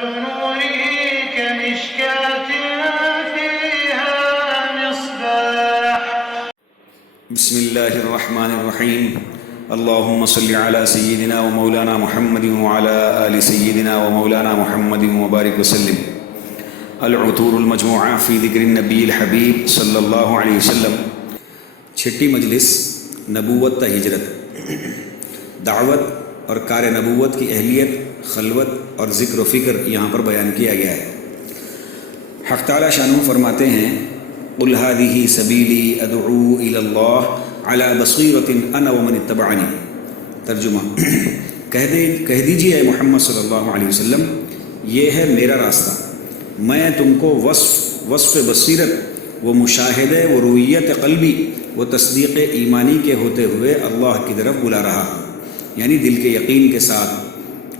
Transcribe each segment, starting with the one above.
مثل نوره كمشكاة فيها مصباح. بسم الله الرحمن الرحيم. اللهم صل على سيدنا ومولانا محمد وعلى آل سيدنا ومولانا محمد وبارك وسلم. العطور المجموعہ فی ذکر النبی الحبیب صلی اللہ علیہ وسلم. چھٹی مجلس نبوت تا ہجرت، دعوت اور کار نبوت کی اہلیت، خلوت اور ذکر و فکر یہاں پر بیان کیا گیا ہے. حق تعالی شانہ فرماتے ہیں قل هذه سبیلی ادعو الی اللہ علی بصیرۃ انا ومن اتبعنی. ترجمہ، کہہ دیجیے اے محمد صلی اللہ علیہ وسلم، یہ ہے میرا راستہ، میں تم کو وصف بصیرت و مشاہدہ و رویت قلبی و تصدیق ایمانی کے ہوتے ہوئے اللہ کی طرف بلا رہا ہوں، یعنی دل کے یقین کے ساتھ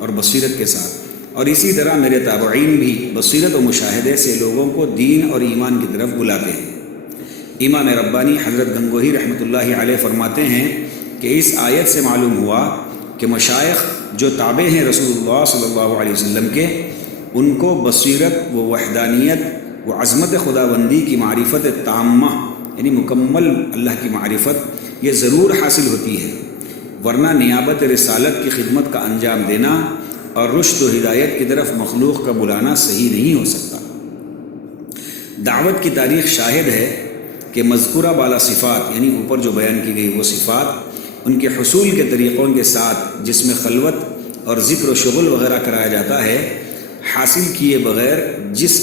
اور بصیرت کے ساتھ. اور اسی طرح میرے تابعین بھی بصیرت و مشاہدے سے لوگوں کو دین اور ایمان کی طرف بلاتے ہیں. امام ربانی حضرت گنگوہی رحمۃ اللہ علیہ فرماتے ہیں کہ اس آیت سے معلوم ہوا کہ مشائخ جو تابع ہیں رسول اللہ صلی اللہ علیہ وسلم کے، ان کو بصیرت و وحدانیت و عظمت خداوندی کی معرفت تامہ، یعنی مکمل اللہ کی معرفت، یہ ضرور حاصل ہوتی ہے، ورنہ نیابت رسالت کی خدمت کا انجام دینا اور رشد و ہدایت کی طرف مخلوق کا بلانا صحیح نہیں ہو سکتا. دعوت کی تاریخ شاہد ہے کہ مذکورہ بالا صفات، یعنی اوپر جو بیان کی گئی وہ صفات، ان کے حصول کے طریقوں کے ساتھ جس میں خلوت اور ذکر و شغل وغیرہ کرایا جاتا ہے، حاصل کیے بغیر جس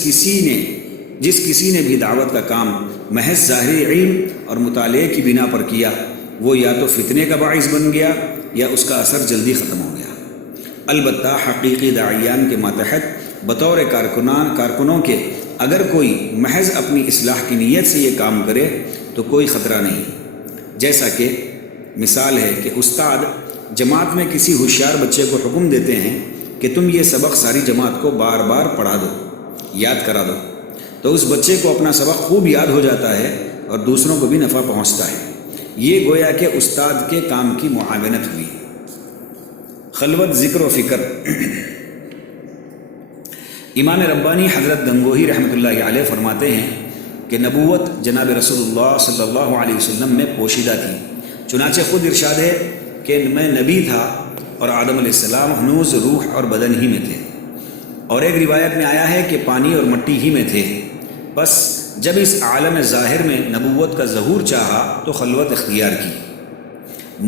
کسی نے بھی دعوت کا کام محض ظاہری علم اور مطالعے کی بنا پر کیا، وہ یا تو فتنے کا باعث بن گیا یا اس کا اثر جلدی ختم ہو گیا. البتہ حقیقی داعیان کے ماتحت بطور کارکنوں کے اگر کوئی محض اپنی اصلاح کی نیت سے یہ کام کرے تو کوئی خطرہ نہیں. جیسا کہ مثال ہے کہ استاد جماعت میں کسی ہوشیار بچے کو حکم دیتے ہیں کہ تم یہ سبق ساری جماعت کو بار بار پڑھا دو، یاد کرا دو، تو اس بچے کو اپنا سبق خوب یاد ہو جاتا ہے اور دوسروں کو بھی نفع پہنچتا ہے. یہ گویا کہ استاد کے کام کی معاونت ہوئی. خلوت، ذکر و فکر. امام ربانی حضرت گنگوہی رحمۃ اللہ علیہ فرماتے ہیں کہ نبوت جناب رسول اللہ صلی اللہ علیہ وسلم میں پوشیدہ تھی، چنانچہ خود ارشاد ہے کہ میں نبی تھا اور آدم علیہ السلام ہنوز روح اور بدن ہی میں تھے. اور ایک روایت میں آیا ہے کہ پانی اور مٹی ہی میں تھے. بس جب اس عالم ظاہر میں نبوت کا ظہور چاہا تو خلوت اختیار کی،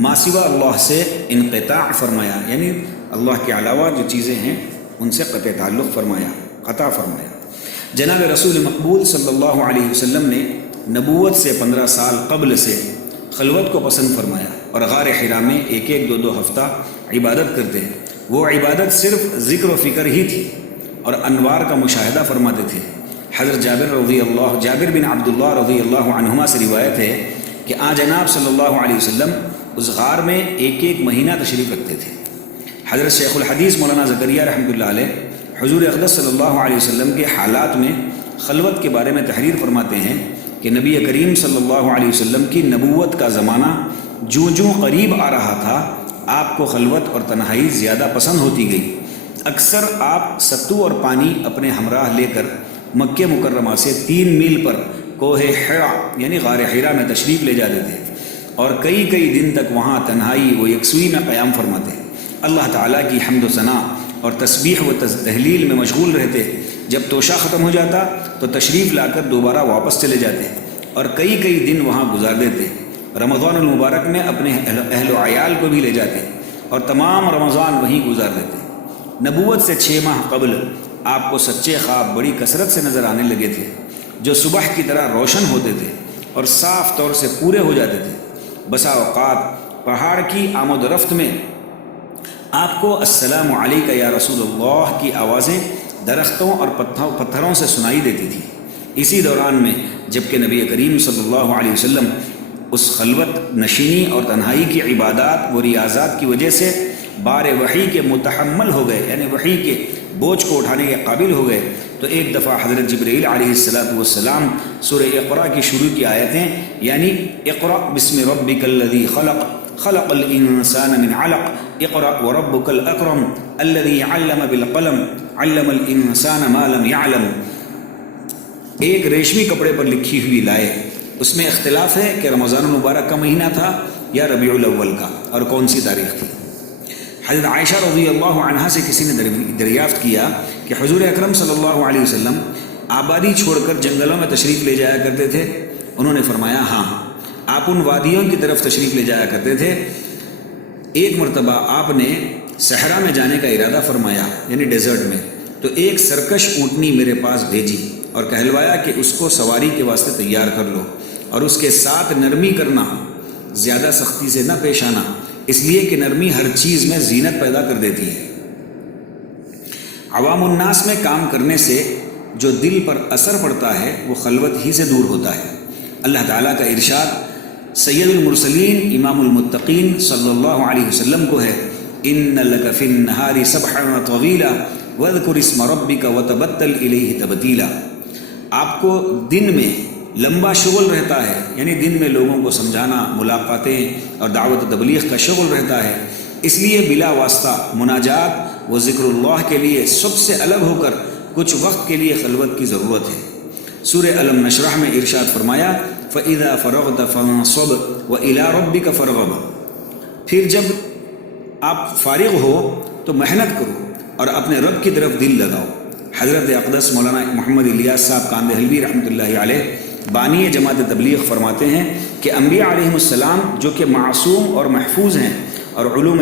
ما سوا اللہ سے انقطاع فرمایا، یعنی اللہ کے علاوہ جو چیزیں ہیں ان سے قطع تعلق قطع فرمایا. جناب رسول مقبول صلی اللہ علیہ وسلم نے نبوت سے 15 سال قبل سے خلوت کو پسند فرمایا اور غار حرا میں ایک دو ہفتہ عبادت کرتے ہیں. وہ عبادت صرف ذکر و فکر ہی تھی اور انوار کا مشاہدہ فرماتے تھے. حضرت جابر بن عبداللہ رضی اللہ عنہما سے روایت ہے کہ جناب صلی اللہ علیہ وسلم اس غار میں ایک مہینہ تشریف رکھتے تھے. حضرت شیخ الحدیث مولانا زکریا رحمۃ اللہ علیہ حضور اقدس صلی اللہ علیہ وسلم کے حالات میں خلوت کے بارے میں تحریر فرماتے ہیں کہ نبی کریم صلی اللہ علیہ وسلم کی نبوت کا زمانہ جوں قریب آ رہا تھا، آپ کو خلوت اور تنہائی زیادہ پسند ہوتی گئی. اکثر آپ ستو اور پانی اپنے ہمراہ لے کر مکہ مکرمہ سے 3 میل پر کوہ حرا یعنی غار حرا میں تشریف لے جاتے تھے اور کئی دن تک وہاں تنہائی و یکسوئی میں قیام فرماتے، اللہ تعالیٰ کی حمد و ثنا اور تسبیح و تحلیل میں مشغول رہتے. جب توشہ ختم ہو جاتا تو تشریف لا کر دوبارہ واپس چلے جاتے اور کئی دن وہاں گزار دیتے. رمضان المبارک میں اپنے اہل و عیال کو بھی لے جاتے اور تمام رمضان وہیں گزار دیتے. نبوت سے 6 ماہ قبل آپ کو سچے خواب بڑی کثرت سے نظر آنے لگے تھے، جو صبح کی طرح روشن ہوتے تھے اور صاف طور سے پورے ہو جاتے تھے. بسا اوقات پہاڑ کی آمد و رفت میں آپ کو السلام علیکہ یا رسول اللہ کی آوازیں درختوں اور پتھروں سے سنائی دیتی تھی. اسی دوران میں جبکہ نبی کریم صلی اللہ علیہ وسلم اس خلوت نشینی اور تنہائی کی عبادات و ریاضات کی وجہ سے بار وحی کے متحمل ہو گئے، یعنی وحی کے بوجھ کو اٹھانے کے قابل ہو گئے، تو ایک دفعہ حضرت جبرائیل علیہ السلام سورہ اقرا کی شروع کی آیتیں، یعنی اقرا بسم ربک الذی خلق خلق الانسان من علق اقرأ وربك الاکرم الذي علم بالقلم علم الانسان ما لم يعلم. ایک ریشمی کپڑے پر لکھی ہوئی لائے. اس میں اختلاف ہے کہ رمضان المبارک کا مہینہ تھا یا ربیع الاول کا اور کون سی تاریخ تھی. حضرت عائشہ رضی اللہ عنہا سے کسی نے دریافت کیا کہ حضور اکرم صلی اللہ علیہ وسلم آبادی چھوڑ کر جنگلوں میں تشریف لے جایا کرتے تھے؟ انہوں نے فرمایا ہاں، آپ ان وادیوں کی طرف تشریف لے جایا کرتے تھے. ایک مرتبہ آپ نے صحرا میں جانے کا ارادہ فرمایا، یعنی ڈیزرٹ میں، تو ایک سرکش اونٹنی میرے پاس بھیجی اور کہلوایا کہ اس کو سواری کے واسطے تیار کر لو اور اس کے ساتھ نرمی کرنا، زیادہ سختی سے نہ پیش آنا، اس لیے کہ نرمی ہر چیز میں زینت پیدا کر دیتی ہے. عوام الناس میں کام کرنے سے جو دل پر اثر پڑتا ہے وہ خلوت ہی سے دور ہوتا ہے. اللہ تعالیٰ کا ارشاد سید المرسلین امام المتقین صلی اللہ علیہ وسلم کو ہے، ان لک فی النہار سبحا طویلا واذکر اسم ربک وتبتل الیہ تبتیلا. آپ کو دن میں لمبا شغل رہتا ہے، یعنی دن میں لوگوں کو سمجھانا، ملاقاتیں اور دعوت و تبلیغ کا شغل رہتا ہے، اس لیے بلا واسطہ مناجات و ذکر اللہ کے لیے سب سے الگ ہو کر کچھ وقت کے لیے خلوت کی ضرورت ہے. سورہ الم نشرح میں ارشاد فرمایا فَإِذَا فَرَغْتَ فَانصَبْ وَإِلَىٰ رَبِّكَ فَارْغَب. پھر جب آپ فارغ ہو تو محنت کرو اور اپنے رب کی طرف دل لگاؤ. حضرت اقدس مولانا محمد الیاس صاحب کاندہ حلوی رحمۃ اللہ علیہ بانی جماعت تبلیغ فرماتے ہیں کہ انبیاء علیہم السلام جو کہ معصوم اور محفوظ ہیں اور علوم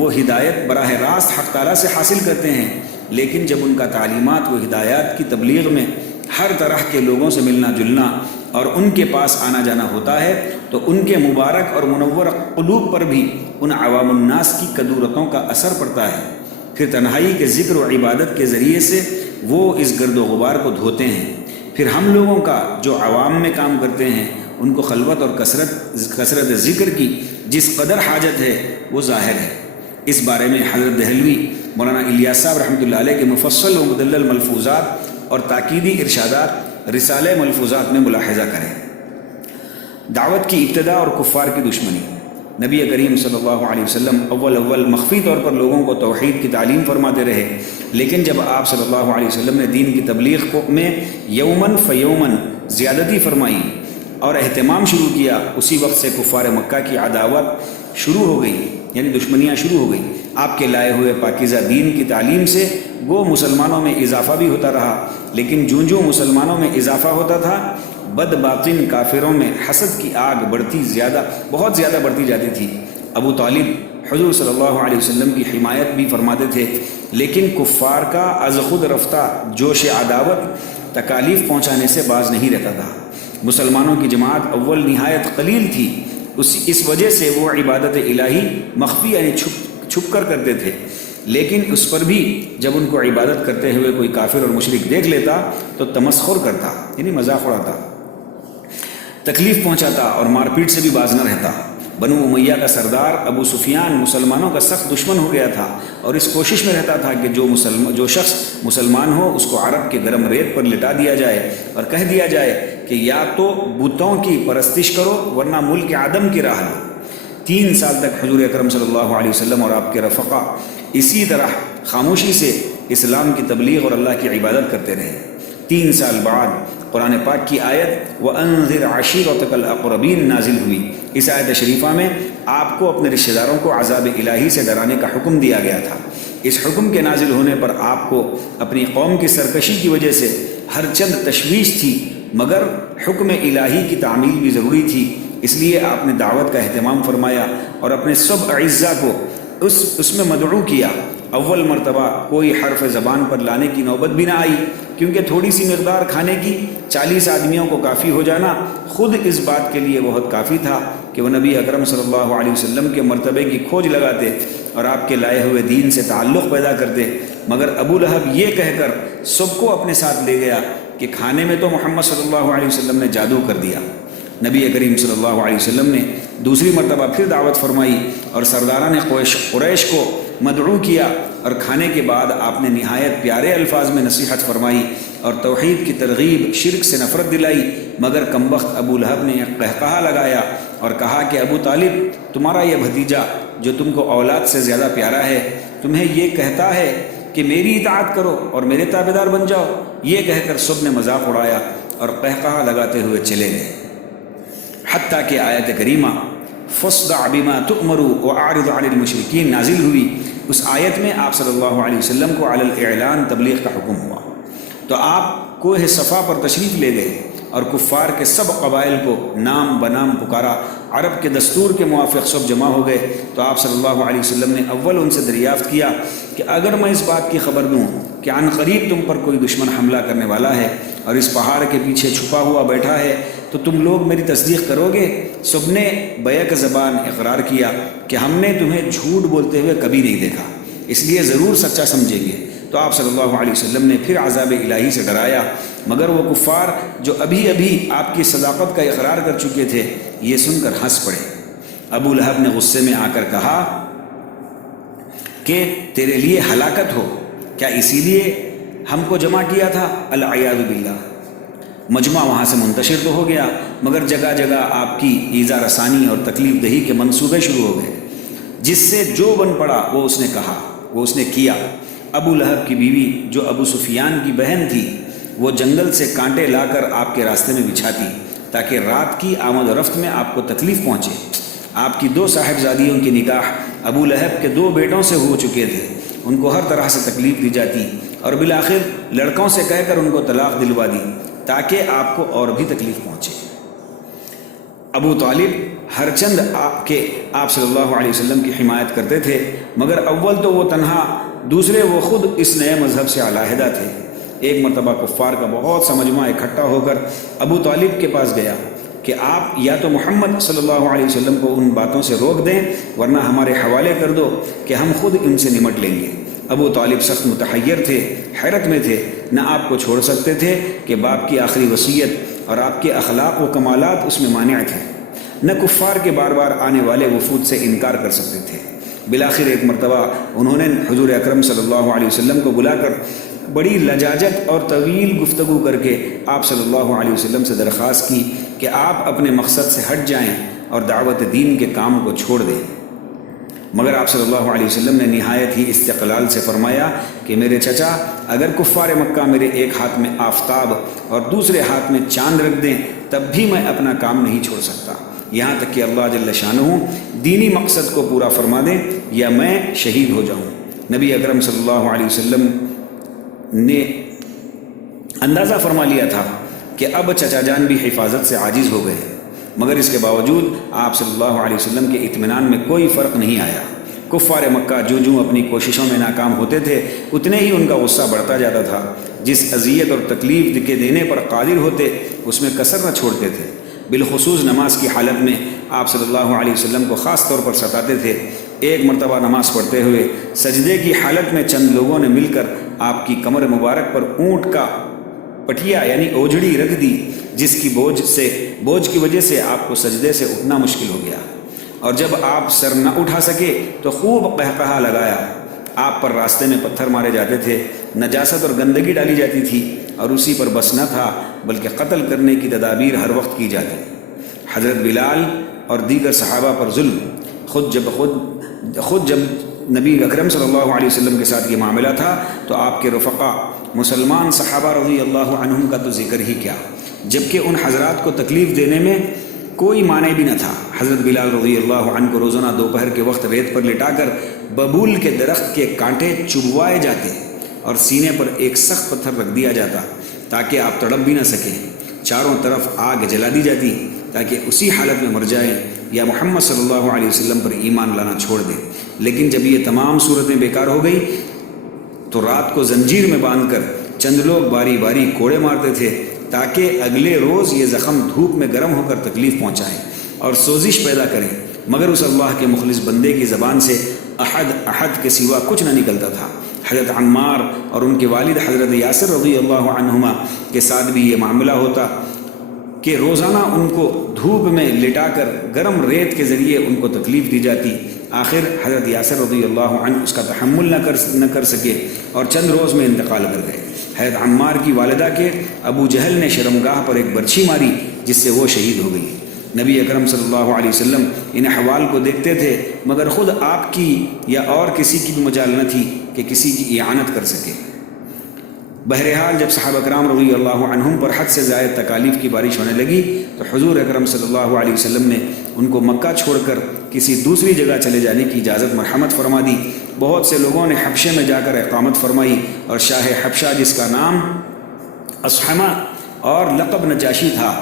وہ ہدایت براہ راست حق تعالیٰ سے حاصل کرتے ہیں، لیکن جب ان کا تعلیمات و ہدایات کی تبلیغ میں ہر طرح کے لوگوں سے ملنا جلنا اور ان کے پاس آنا جانا ہوتا ہے تو ان کے مبارک اور منور قلوب پر بھی ان عوام الناس کی کدورتوں کا اثر پڑتا ہے. پھر تنہائی کے ذکر و عبادت کے ذریعے سے وہ اس گرد و غبار کو دھوتے ہیں. پھر ہم لوگوں کا جو عوام میں کام کرتے ہیں ان کو خلوت اور کثرت ذکر کی جس قدر حاجت ہے وہ ظاہر ہے. اس بارے میں حضرت دہلوی مولانا الیاس صاحب رحمۃ اللہ علیہ کے مفصل و مدلل ملفوظات اور تاکیدی ارشادات رسالہ ملفوظات میں ملاحظہ کریں. دعوت کی ابتدا اور کفار کی دشمنی. نبی کریم صلی اللہ علیہ وسلم اول مخفی طور پر لوگوں کو توحید کی تعلیم فرماتے رہے، لیکن جب آپ صلی اللہ علیہ وسلم نے دین کی تبلیغ میں یومن فیومن زیادتی فرمائی اور اہتمام شروع کیا، اسی وقت سے کفار مکہ کی عداوت شروع ہو گئی، یعنی دشمنیاں شروع ہو گئی. آپ کے لائے ہوئے پاکیزہ دین کی تعلیم سے وہ مسلمانوں میں اضافہ بھی ہوتا رہا، لیکن جوں مسلمانوں میں اضافہ ہوتا تھا بد باطن کافروں میں حسد کی آگ بہت زیادہ بڑھتی جاتی تھی. ابو طالب حضور صلی اللہ علیہ وسلم کی حمایت بھی فرماتے تھے، لیکن کفار کا از خود رفتہ جوش عداوت تکالیف پہنچانے سے باز نہیں رہتا تھا. مسلمانوں کی جماعت اول نہایت قلیل تھی، اس وجہ سے وہ عبادت الہی مخفی یعنی چھپ کر کرتے تھے، لیکن اس پر بھی جب ان کو عبادت کرتے ہوئے کوئی کافر اور مشرک دیکھ لیتا تو تمسخر کرتا، یعنی مذاق اڑاتا، تکلیف پہنچاتا اور مار پیٹ سے بھی باز نہ رہتا. بنو امیہ کا سردار ابو سفیان مسلمانوں کا سخت دشمن ہو گیا تھا اور اس کوشش میں رہتا تھا کہ جو شخص مسلمان ہو اس کو عرب کے گرم ریت پر لٹا دیا جائے اور کہہ دیا جائے کہ یا تو بتوں کی پرستش کرو ورنہ ملک عدم کی راہ لو. 3 سال تک حضور اکرم صلی اللہ علیہ وسلم اور آپ کے رفقا اسی طرح خاموشی سے اسلام کی تبلیغ اور اللہ کی عبادت کرتے رہے. 3 سال بعد قرآن پاک کی آیت وَأَنذِرْ عَشِيرَتَكَ الْأَقْرَبِينَ نازل ہوئی. اس آیت شریفہ میں آپ کو اپنے رشتہ داروں کو عذاب الہی سے ڈرانے کا حکم دیا گیا تھا. اس حکم کے نازل ہونے پر آپ کو اپنی قوم کی سرکشی کی وجہ سے ہر چند تشویش تھی، مگر حکم الہی کی تعمیل بھی ضروری تھی، اس لیے آپ نے دعوت کا اہتمام فرمایا اور اپنے سب اعزاء کو اس میں مدعو کیا. اول مرتبہ کوئی حرف زبان پر لانے کی نوبت بھی نہ آئی، کیونکہ تھوڑی سی مقدار کھانے کی 40 آدمیوں کو کافی ہو جانا خود اس بات کے لیے بہت کافی تھا کہ وہ نبی اکرم صلی اللہ علیہ وسلم کے مرتبے کی کھوج لگاتے اور آپ کے لائے ہوئے دین سے تعلق پیدا کرتے. مگر ابو لہب یہ کہہ کر سب کو اپنے ساتھ لے گیا کہ کھانے میں تو محمد صلی اللہ علیہ وسلم نے جادو کر دیا. نبی کریم صلی اللہ علیہ وسلم نے دوسری مرتبہ پھر دعوت فرمائی اور سرداران قریش کو مدعو کیا اور کھانے کے بعد آپ نے نہایت پیارے الفاظ میں نصیحت فرمائی اور توحید کی ترغیب، شرک سے نفرت دلائی. مگر کمبخت ابو لہب نے ایک قہقہہ لگایا اور کہا کہ ابو طالب، تمہارا یہ بھتیجا جو تم کو اولاد سے زیادہ پیارا ہے، تمہیں یہ کہتا ہے کہ میری اطاعت کرو اور میرے تابعدار بن جاؤ۔ یہ کہہ کر سب نے مذاق اڑایا اور قہقہا لگاتے ہوئے چلے گئے، حتیٰ کہ آیت کریمہ فاصدع بما تؤمر واعرض عن المشرکین نازل ہوئی۔ اس آیت میں آپ صلی اللہ علیہ وسلم کو علی الاعلان تبلیغ کا حکم ہوا، تو آپ کوہ صفا پر تشریف لے گئے اور کفار کے سب قبائل کو نام بنام پکارا۔ عرب کے دستور کے موافق سب جمع ہو گئے، تو آپ صلی اللہ علیہ وسلم نے اول ان سے دریافت کیا کہ اگر میں اس بات کی خبر دوں کہ عن قریب تم پر کوئی دشمن حملہ کرنے والا ہے اور اس پہاڑ کے پیچھے چھپا ہوا بیٹھا ہے، تو تم لوگ میری تصدیق کرو گے؟ سب نے بیک زبان اقرار کیا کہ ہم نے تمہیں جھوٹ بولتے ہوئے کبھی نہیں دیکھا، اس لیے ضرور سچا سمجھیں گے۔ تو آپ صلی اللہ علیہ وسلم نے پھر عذاب الہی سے ڈرایا، مگر وہ کفار جو ابھی ابھی آپ کی صداقت کا اقرار کر چکے تھے یہ سن کر ہنس پڑے۔ ابو لہب نے غصے میں آ کر کہا کہ تیرے لیے ہلاکت ہو، کیا اسی لیے ہم کو جمع کیا تھا؟ العیاذ باللہ۔ مجمع وہاں سے منتشر تو ہو گیا، مگر جگہ جگہ آپ کی ایذا رسانی اور تکلیف دہی کے منصوبے شروع ہو گئے۔ جس سے جو بن پڑا وہ اس نے کہا، وہ اس نے کیا۔ ابو لہب کی بیوی جو ابو سفیان کی بہن تھی، وہ جنگل سے کانٹے لا کر آپ کے راستے میں بچھاتی تاکہ رات کی آمد و رفت میں آپ کو تکلیف پہنچے۔ آپ کی 2 صاحبزادیوں کی نکاح ابو لہب کے 2 بیٹوں سے ہو چکے تھے، ان کو ہر طرح سے تکلیف دی جاتی اور بالآخر لڑکوں سے کہہ کر ان کو طلاق دلوا دی تاکہ آپ کو اور بھی تکلیف پہنچے۔ ابو طالب ہر چند آپ صلی اللہ علیہ وسلم کی حمایت کرتے تھے، مگر اول تو وہ تنہا، دوسرے وہ خود اس نئے مذہب سے علیحدہ تھے۔ ایک مرتبہ کفار کا بہت سا مجمع اکٹھا ہو کر ابو طالب کے پاس گیا کہ آپ یا تو محمد صلی اللہ علیہ وسلم کو ان باتوں سے روک دیں ورنہ ہمارے حوالے کر دو کہ ہم خود ان سے نمٹ لیں گے۔ ابو طالب سخت متحیر تھے، حیرت میں تھے، نہ آپ کو چھوڑ سکتے تھے کہ باپ کی آخری وصیت اور آپ کے اخلاق و کمالات اس میں مانع تھے، نہ کفار کے بار بار آنے والے وفود سے انکار کر سکتے تھے۔ بالآخر ایک مرتبہ انہوں نے حضور اکرم صلی اللہ علیہ وسلم کو بلا کر بڑی لجاجت اور طویل گفتگو کر کے آپ صلی اللہ علیہ وسلم سے درخواست کی کہ آپ اپنے مقصد سے ہٹ جائیں اور دعوت دین کے کام کو چھوڑ دیں، مگر آپ صلی اللہ علیہ وسلم نے نہایت ہی استقلال سے فرمایا کہ میرے چچا، اگر کفار مکہ میرے ایک ہاتھ میں آفتاب اور دوسرے ہاتھ میں چاند رکھ دیں تب بھی میں اپنا کام نہیں چھوڑ سکتا، یہاں تک کہ اللہ جل شانہ دینی مقصد کو پورا فرما دیں یا میں شہید ہو جاؤں۔ نبی اکرم صلی اللہ علیہ وسلم نے اندازہ فرما لیا تھا کہ اب چچا جان بھی حفاظت سے عاجز ہو گئے، مگر اس کے باوجود آپ صلی اللہ علیہ وسلم کے اطمینان میں کوئی فرق نہیں آیا۔ کفار مکہ جو اپنی کوششوں میں ناکام ہوتے تھے اتنے ہی ان کا غصہ بڑھتا جاتا تھا، جس اذیت اور تکلیف کے دینے پر قادر ہوتے اس میں کسر نہ چھوڑتے تھے۔ بالخصوص نماز کی حالت میں آپ صلی اللہ علیہ وسلم کو خاص طور پر ستاتے تھے۔ ایک مرتبہ نماز پڑھتے ہوئے سجدے کی حالت میں چند لوگوں نے مل کر آپ کی کمر مبارک پر اونٹ کا پٹیا یعنی اوجھڑی رکھ دی، جس کی بوجھ کی وجہ سے آپ کو سجدے سے اٹھنا مشکل ہو گیا، اور جب آپ سر نہ اٹھا سکے تو خوب قہقہا لگایا۔ آپ پر راستے میں پتھر مارے جاتے تھے، نجاست اور گندگی ڈالی جاتی تھی، اور اسی پر بس نہ تھا بلکہ قتل کرنے کی تدابیر ہر وقت کی جاتی۔ حضرت بلال اور دیگر صحابہ پر ظلم، خود جب نبی اکرم صلی اللہ علیہ وسلم کے ساتھ یہ معاملہ تھا تو آپ کے رفقا مسلمان صحابہ رضی اللہ عنہم کا تو ذکر ہی کیا، جبکہ ان حضرات کو تکلیف دینے میں کوئی معنی بھی نہ تھا۔ حضرت بلال رضی اللہ عنہ کو روزانہ دوپہر کے وقت ریت پر لٹا کر ببول کے درخت کے کانٹے چبوائے جاتے اور سینے پر ایک سخت پتھر رکھ دیا جاتا تاکہ آپ تڑپ بھی نہ سکیں۔ چاروں طرف آگ جلا دی جاتی تاکہ اسی حالت میں مر جائیں یا محمد صلی اللہ علیہ وسلم پر ایمان لانا چھوڑ دیں۔ لیکن جب یہ تمام صورتیں بیکار ہو گئی تو رات کو زنجیر میں باندھ کر چند لوگ باری باری کوڑے مارتے تھے تاکہ اگلے روز یہ زخم دھوپ میں گرم ہو کر تکلیف پہنچائیں اور سوزش پیدا کریں، مگر اس اللہ کے مخلص بندے کی زبان سے احد احد کے سوا کچھ نہ نکلتا تھا۔ حضرت عمار اور ان کے والد حضرت یاسر رضی اللہ عنہما کے ساتھ بھی یہ معاملہ ہوتا کہ روزانہ ان کو دھوپ میں لٹا کر گرم ریت کے ذریعے ان کو تکلیف دی جاتی۔ آخر حضرت یاسر رضی اللہ عنہ اس کا تحمل نہ کر سکے اور چند روز میں انتقال کر گئے۔ حضرت عمار کی والدہ کے ابو جہل نے شرمگاہ پر ایک برچھی ماری جس سے وہ شہید ہو گئی۔ نبی اکرم صلی اللہ علیہ وسلم ان احوال کو دیکھتے تھے، مگر خود آپ کی یا اور کسی کی بھی مجال نہ تھی کہ کسی کی اعانت کر سکے۔ بہرحال جب صحابہ کرام رضی اللہ عنہم پر حد سے زائد تکالیف کی بارش ہونے لگی تو حضور اکرم صلی اللہ علیہ وسلم نے ان کو مکہ چھوڑ کر کسی دوسری جگہ چلے جانے کی اجازت مرحمت فرما دی۔ بہت سے لوگوں نے حبشے میں جا کر اقامت فرمائی، اور شاہ حبشہ جس کا نام اصحمہ اور لقب نجاشی تھا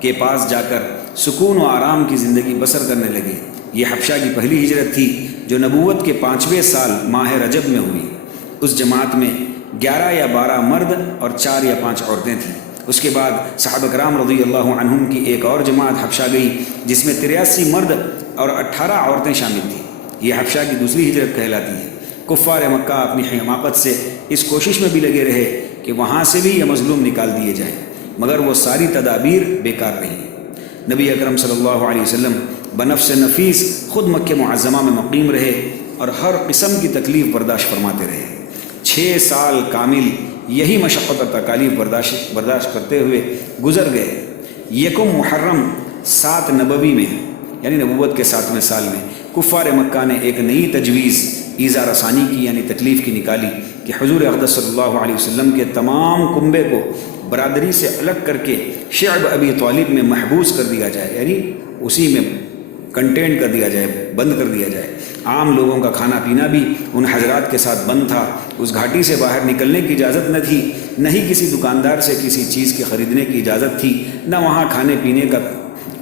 کے پاس جا کر سکون و آرام کی زندگی بسر کرنے لگے۔ یہ حبشہ کی پہلی ہجرت تھی جو نبوت کے 5ویں سال ماہ رجب میں ہوئی۔ اس جماعت میں 11 یا 12 مرد اور 4 یا 5 عورتیں تھیں۔ اس کے بعد صحابہ کرام رضی اللہ عنہم کی ایک اور جماعت حبشہ گئی جس میں 83 مرد اور 18 عورتیں شامل تھیں۔ یہ حبشہ کی دوسری ہجرت کہلاتی ہے۔ کفار مکہ اپنی حماقت سے اس کوشش میں بھی لگے رہے کہ وہاں سے بھی یہ مظلوم نکال دیے جائیں، مگر وہ ساری تدابیر بیکار رہی۔ نبی اکرم صلی اللہ علیہ وسلم بنفس نفیس خود مکہ معظمہ میں مقیم رہے اور ہر قسم کی تکلیف برداشت فرماتے رہے۔ 6 سال کامل یہی مشقت اور تکالیف برداشت کرتے ہوئے گزر گئے۔ یکم محرم 7 نبوی میں یعنی نبوت کے 7ویں سال میں کفار مکہ نے ایک نئی تجویز ایذا رسانی کی یعنی تکلیف کی نکالی کہ حضور اقدس صلی اللہ علیہ وسلم کے تمام کنبے کو برادری سے الگ کر کے شعب ابی طالب میں محبوس کر دیا جائے، یعنی اسی میں کنٹینٹ کر دیا جائے، بند کر دیا جائے۔ عام لوگوں کا کھانا پینا بھی ان حضرات کے ساتھ بند تھا۔ اس گھاٹی سے باہر نکلنے کی اجازت نہ تھی، نہ ہی کسی دکاندار سے کسی چیز کے خریدنے کی اجازت تھی، نہ وہاں کھانے پینے کا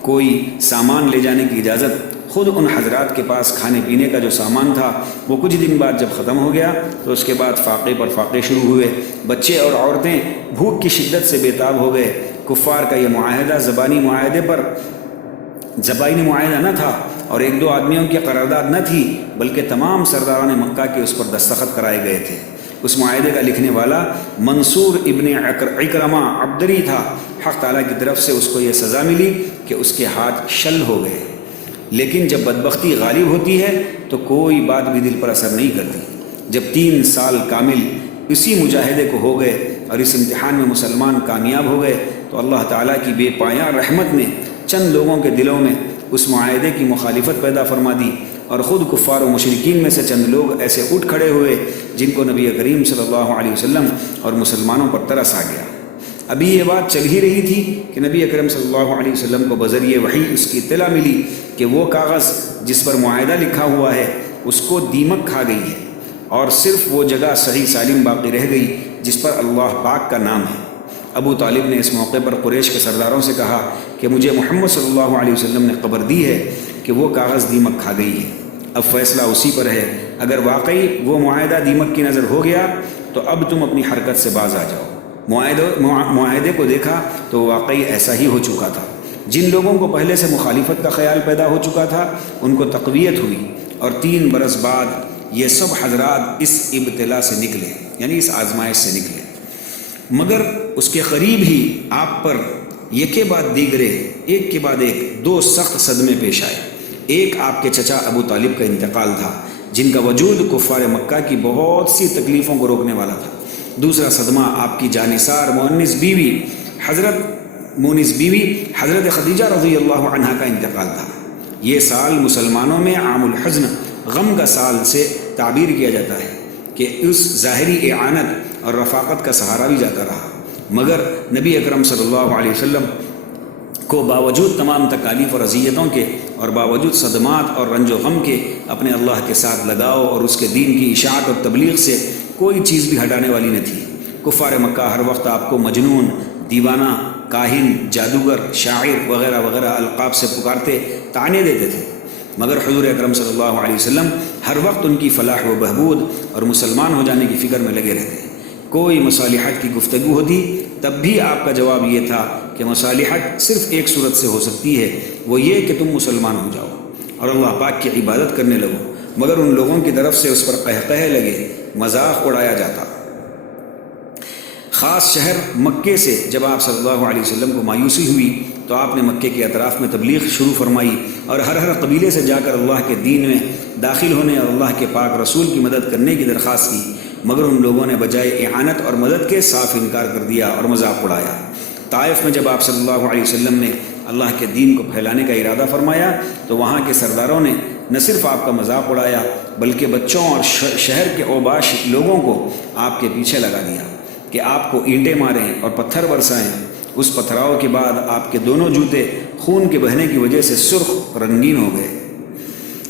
کوئی سامان لے جانے کی اجازت۔ خود ان حضرات کے پاس کھانے پینے کا جو سامان تھا وہ کچھ دن بعد جب ختم ہو گیا تو اس کے بعد فاقے پر فاقے شروع ہوئے۔ بچے اور عورتیں بھوک کی شدت سے بےتاب ہو گئے۔ کفار کا یہ معاہدہ زبانی معاہدہ نہ تھا اور 1-2 آدمیوں کی قرارداد نہ تھی، بلکہ تمام سرداران مکہ کے اس پر دستخط کرائے گئے تھے۔ اس معاہدے کا لکھنے والا منصور ابن عکرمہ عبدری تھا۔ حق تعالیٰ کی طرف سے اس کو یہ سزا ملی کہ اس کے ہاتھ شل ہو گئے، لیکن جب بدبختی غالب ہوتی ہے تو کوئی بات بھی دل پر اثر نہیں کرتی۔ جب 3 سال کامل اسی مجاہدے کو ہو گئے اور اس امتحان میں مسلمان کامیاب ہو گئے تو اللہ تعالیٰ کی بے پایاں رحمت نے چند لوگوں کے دلوں میں اس معاہدے کی مخالفت پیدا فرما دی، اور خود کفار و مشرکین میں سے چند لوگ ایسے اٹھ کھڑے ہوئے جن کو نبی کریم صلی اللہ علیہ وسلم اور مسلمانوں پر ترس آ گیا۔ ابھی یہ بات چل ہی رہی تھی کہ نبی اکرم صلی اللہ علیہ وسلم کو بذریعہ وحی اس کی اطلاع ملی کہ وہ کاغذ جس پر معاہدہ لکھا ہوا ہے اس کو دیمک کھا گئی ہے، اور صرف وہ جگہ صحیح سالم باقی رہ گئی جس پر اللہ پاک کا نام ہے۔ ابو طالب نے اس موقع پر قریش کے سرداروں سے کہا کہ مجھے محمد صلی اللہ علیہ وسلم نے خبر دی ہے کہ وہ کاغذ دیمک کھا گئی ہے۔ اب فیصلہ اسی پر ہے، اگر واقعی وہ معاہدہ دیمک کی نظر ہو گیا تو اب تم اپنی حرکت سے باز آ جاؤ۔ معاہدے کو دیکھا تو واقعی ایسا ہی ہو چکا تھا۔ جن لوگوں کو پہلے سے مخالفت کا خیال پیدا ہو چکا تھا ان کو تقویت ہوئی، اور 3 برس بعد یہ سب حضرات اس ابتلا سے نکلے، یعنی اس آزمائش سے نکلے۔ مگر اس کے قریب ہی آپ پر ایک کے بعد دیگرے، ایک کے بعد ایک 2 سخت صدمے پیش آئے۔ ایک آپ کے چچا ابو طالب کا انتقال تھا، جن کا وجود کفار مکہ کی بہت سی تکلیفوں کو روکنے والا تھا۔ دوسرا صدمہ آپ کی جانثار مونس بیوی حضرت خدیجہ رضی اللہ عنہا کا انتقال تھا۔ یہ سال مسلمانوں میں عام الحزن، غم کا سال سے تعبیر کیا جاتا ہے کہ اس ظاہری اعانت اور رفاقت کا سہارا بھی جاتا رہا، مگر نبی اکرم صلی اللہ علیہ وسلم کو باوجود تمام تکالیف اور اذیتوں کے اور باوجود صدمات اور رنج و غم کے اپنے اللہ کے ساتھ لگاؤ اور اس کے دین کی اشاعت اور تبلیغ سے کوئی چیز بھی ہٹانے والی نہ تھی۔ کفار مکہ ہر وقت آپ کو مجنون، دیوانہ، کاہن، جادوگر، شاعر وغیرہ وغیرہ القاب سے پکارتے، طعنے دیتے تھے، مگر حضور اکرم صلی اللہ علیہ وسلم ہر وقت ان کی فلاح و بہبود اور مسلمان ہو جانے کی فکر میں لگے رہتے۔ کوئی مصالحت کی گفتگو ہوتی تب بھی آپ کا جواب یہ تھا کہ مصالحت صرف ایک صورت سے ہو سکتی ہے، وہ یہ کہ تم مسلمان ہو جاؤ اور اللہ پاک کی عبادت کرنے لگو، مگر ان لوگوں کی طرف سے اس پر قہقہے لگے، مذاق اڑایا جاتا۔ خاص شہر مکے سے جب آپ صلی اللہ علیہ وسلم کو مایوسی ہوئی تو آپ نے مکے کے اطراف میں تبلیغ شروع فرمائی اور ہر قبیلے سے جا کر اللہ کے دین میں داخل ہونے اور اللہ کے پاک رسول کی مدد کرنے کی درخواست کی، مگر ان لوگوں نے بجائے اعانت اور مدد کے صاف انکار کر دیا اور مذاق اڑایا۔ طائف میں جب آپ صلی اللہ علیہ وسلم نے اللہ کے دین کو پھیلانے کا ارادہ فرمایا تو وہاں کے سرداروں نے نہ صرف آپ کا مذاق اڑایا بلکہ بچوں اور شہر کے اوباش لوگوں کو آپ کے پیچھے لگا دیا کہ آپ کو اینٹیں ماریں اور پتھر برسائیں۔ اس پتھراؤ کے بعد آپ کے دونوں جوتے خون کے بہنے کی وجہ سے سرخ رنگین ہو گئے۔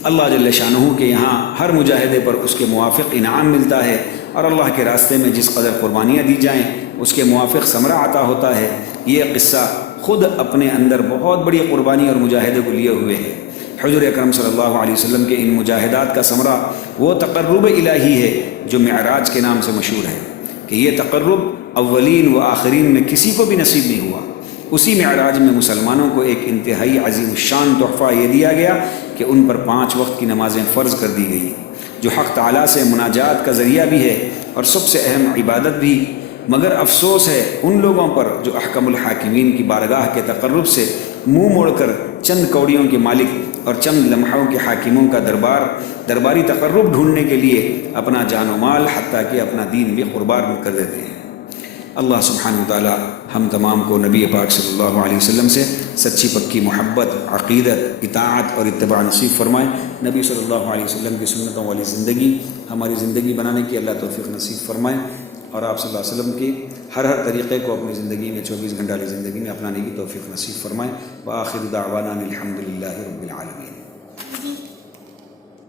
اللہ جل شانہ کے یہاں ہر مجاہدے پر اس کے موافق انعام ملتا ہے، اور اللہ کے راستے میں جس قدر قربانیاں دی جائیں اس کے موافق ثمرہ عطا ہوتا ہے۔ یہ قصہ خود اپنے اندر بہت بڑی قربانی اور مجاہدے کو لیے ہوئے ہے۔ حضور اکرم صلی اللہ علیہ وسلم کے ان مجاہدات کا ثمرہ وہ تقرب الہی ہے جو معراج کے نام سے مشہور ہے، کہ یہ تقرب اولین و آخرین میں کسی کو بھی نصیب نہیں ہوا۔ اسی معراج میں مسلمانوں کو ایک انتہائی عظیم الشان تحفہ یہ دیا گیا کہ ان پر 5 وقت کی نمازیں فرض کر دی گئی، جو حق تعالیٰ سے مناجات کا ذریعہ بھی ہے اور سب سے اہم عبادت بھی۔ مگر افسوس ہے ان لوگوں پر جو احکم الحاکمین کی بارگاہ کے تقرب سے منہ موڑ کر چند کوڑیوں کے مالک اور چند لمحوں کے حاکموں کا درباری تقرب ڈھونڈنے کے لیے اپنا جان و مال حتیٰ کہ اپنا دین بھی قربان کر دیتے ہیں۔ اللہ سبحانہ وتعالی ہم تمام کو نبی پاک صلی اللہ علیہ وسلم سے سچی پکی محبت، عقیدت، اطاعت اور اتباع نصیب فرمائے۔ نبی صلی اللہ علیہ وسلم کی سنتوں والی زندگی ہماری زندگی بنانے کی اللہ توفیق نصیب فرمائے، اور آپ صلی اللہ علیہ وسلم کی ہر طریقے کو اپنی زندگی میں 24 گھنٹہ والی زندگی میں اپنانے کی توفیق نصیب فرمائے۔ وآخر دعوانا الحمد للہ رب العالمین۔